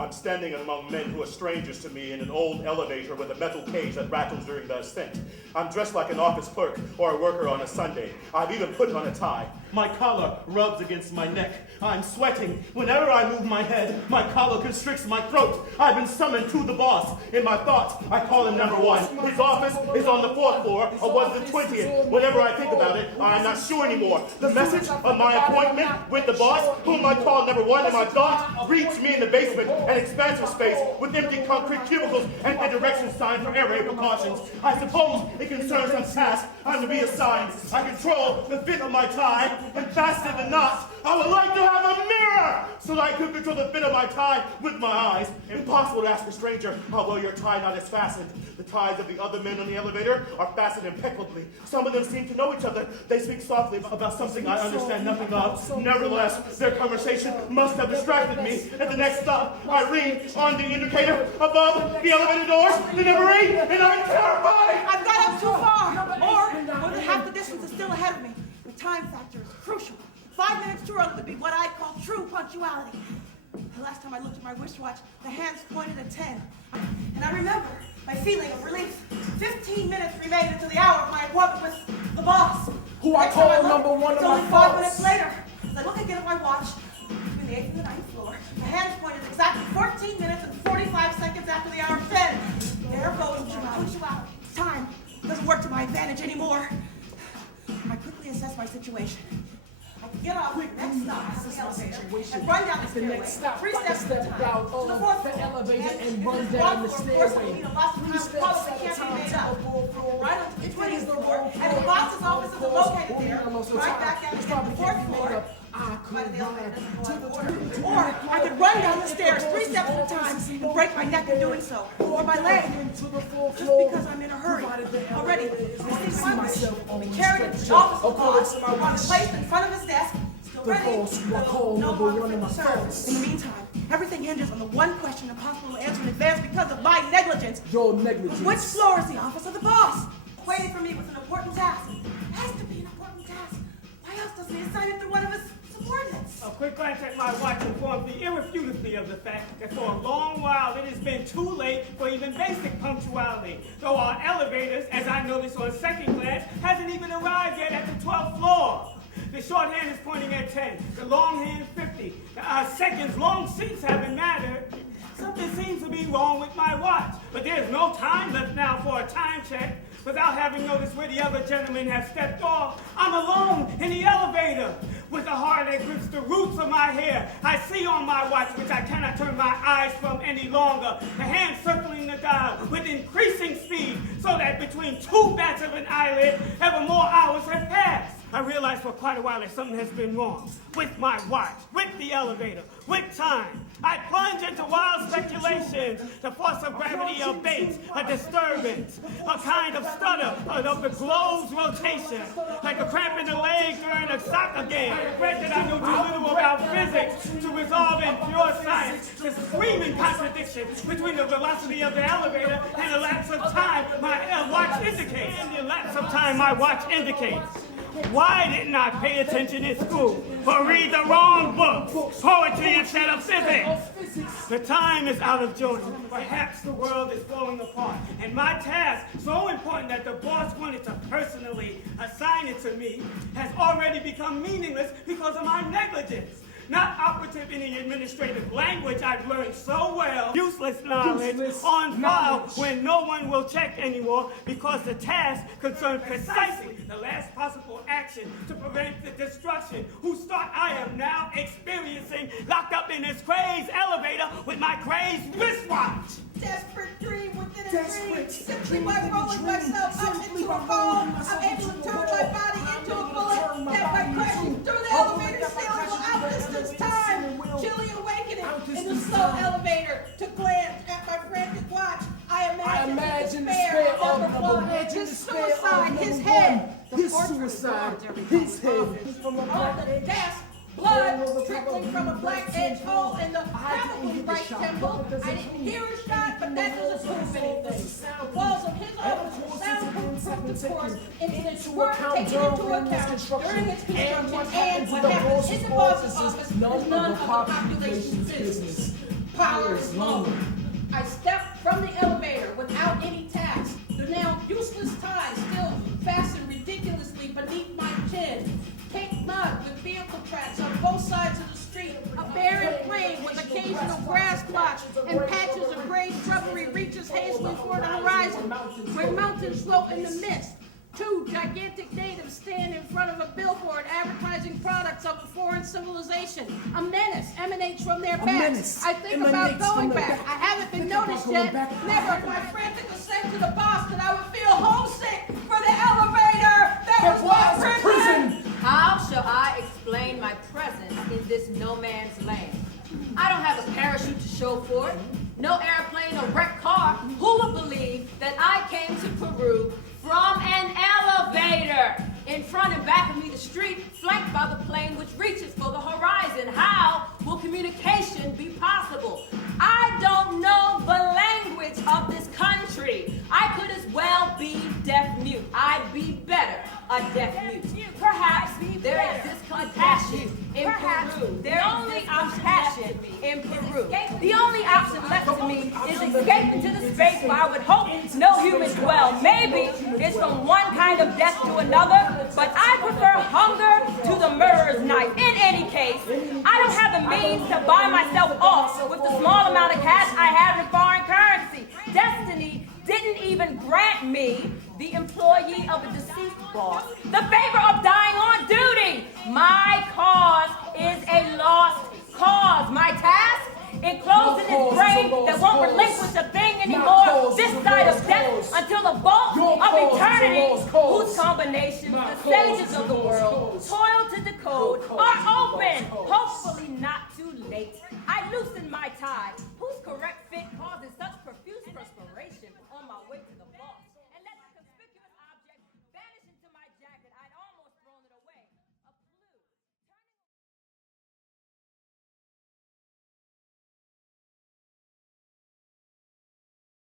I'm standing among men who are strangers to me in an old elevator with a metal cage that rattles during the ascent. I'm dressed like an office clerk or a worker on a Sunday. I've even put on a tie. My collar rubs against my neck. I'm sweating. Whenever I move my head, my collar constricts my throat. I've been summoned to the boss. In my thoughts, I call him number 1. His office is on the 4th floor, or was the 20th. Whenever I think about it, I'm not sure anymore. The message of my appointment with the boss, whom I call number 1 in my thoughts, reached me in the basement, an expansive space with empty concrete cubicles and a direction sign for air raid precautions. I suppose it concerns some task I'm to be assigned. I control the fit of my tie and fasten the knots. I would like to have a mirror so that I could control the fit of my tie with my eyes. Impossible to ask a stranger how well your tie knot is fastened. The ties of the other men on the elevator are fastened impeccably. Some of them seem to know each other. They speak softly about something I understand nothing of. Nevertheless, their conversation must have distracted me. At the next stop, I read on the indicator above the elevator doors, the number 8, and I'm terrified! I've got up too far, or more than half the distance is still ahead of me. The time factor is crucial. 5 minutes too early would be what I call true punctuality. The last time I looked at my wristwatch, the hands pointed at 10. And I remember my feeling of relief. 15 minutes remained until the hour of my appointment with the boss. Who I call number 1 of my only 5 minutes later. As I look again at my watch, between the 8th and the 9th floor, the hands pointed exactly 14 minutes and 45 seconds after the hour of 10. There goes punctuality. Time doesn't work to my advantage anymore. I quickly assess my situation. I can get off the next stop and run down the stairway. Next stop, 3 steps at a time down to the 4th the floor. elevator and run down the stairway. 3 steps at a time right onto the 20th floor, and the boss's office is located there. Right back down to the 4th floor. Or I could run down the stairs 3 steps at a time and break my neck in doing so, or my leg, just because I'm in a hurry. Already, I see my wish, carried into the office of the boss, on the place in front of his desk, still ready, though no longer concerned. In the meantime, everything hinges on the one question impossible to answer in advance because of my negligence. Your negligence. Which floor is the office of the boss? Waiting for me was an important task. It has to be an important task. Why else doesn't he assign it to one of his subordinates? A quick glance at my watch informs me irrefutably of the fact that for a long while it has been too late for even basic punctuality, though our elevators, as I noticed on second glance, hasn't even arrived yet at the 12th floor. The short hand is pointing at 10, the long hand 50. Seconds, long seats haven't mattered. Something seems to be wrong with my watch, but there's no time left now for a time check. Without having noticed where the other gentlemen have stepped off, I'm alone in the elevator. With a heart that grips the roots of my hair, I see on my watch, which I cannot turn my eyes from any longer, the hand circling the dial with increasing speed, so that between 2 bats of an eyelid, ever more hours have passed. I realized for quite a while that something has been wrong with my watch, with the elevator, with time. I plunge into wild speculations. The force of gravity abates, a disturbance, a kind of stutter of the globe's rotation, like a cramp in the leg during a soccer game. I regret that I knew too little about physics to resolve in pure science the screaming contradiction between the velocity of the elevator and the lapse of time my watch indicates. And the lapse of time my watch indicates. Why didn't I pay attention in school or read the wrong book? Poetry instead of physics. The time is out of joint. Perhaps the world is falling apart. And my task, so important that the boss wanted to personally assign it to me, has already become meaningless because of my negligence. Not operative in the administrative language I've learned so well. Useless knowledge on file when no one will check anymore because the task concerns precisely the last possible action to prevent the destruction whose start I am now experiencing locked up in this crazed elevator with my crazed wristwatch. Desperate dream within a dream. Simply by rolling myself up into a ball, I'm able to turn my body into a bullet that by crashing through the elevator ceiling will outdistance time. Chilly awakening in the slow elevator to glance at my frantic watch. I imagine despair of number 1. His suicide, his head. His suicide, his head. On the desk. Blood trickling from a black-edged hole in the probably right temple. I didn't hear a shot, but that doesn't prove anything. The walls of his office were soundproof, of course, incidents were taken into account during its construction, and what happens in the boss's office is none of the population's business. collar is lowered. I step from the elevator without any tax. The now useless tie still fastened ridiculously beneath my chin. Caked mud with vehicle tracks on both sides of the street. A barren plain with occasional grass plots and patches of gray shrubbery reaches hazily toward the horizon, where mountains float in the mist. Two gigantic natives stand in front of a billboard advertising products of a foreign civilization. A menace emanates from their backs. I think about going back. I haven't been noticed yet. Never. My frantic ascent to the boss that I would feel homesick for the elevator. That was my prison. How shall I explain my presence in this no man's land? I don't have a parachute to show for it. No airplane or wrecked car. Who would believe that I came to Peru from an elevator? In front and back of me, the street, flanked by the plane which reaches for the horizon. How will communication be possible? I don't know the language of this country. I could as well be deaf-mute. I'd be better a deaf-mute. Perhaps there exists compassion in Peru. The only compassion in Peru. The only option left to me is escape into the space where I would hope no humans dwell. Maybe it's from one kind of death to another, but I prefer hunger to the murderer's knife. In any case, I don't have the means to buy myself off with the small amount of cash I have in foreign currency. Destiny didn't even grant me, the employee of a deceased boss, the favor of dying on duty. My cause is a lost cause. My task? Enclosed in this brain that won't relinquish a thing anymore this side of death until the vault of eternity, whose combinations the sages of the world toil to decode, are open. Hopefully not too late. I loosen my tie. Who's correct?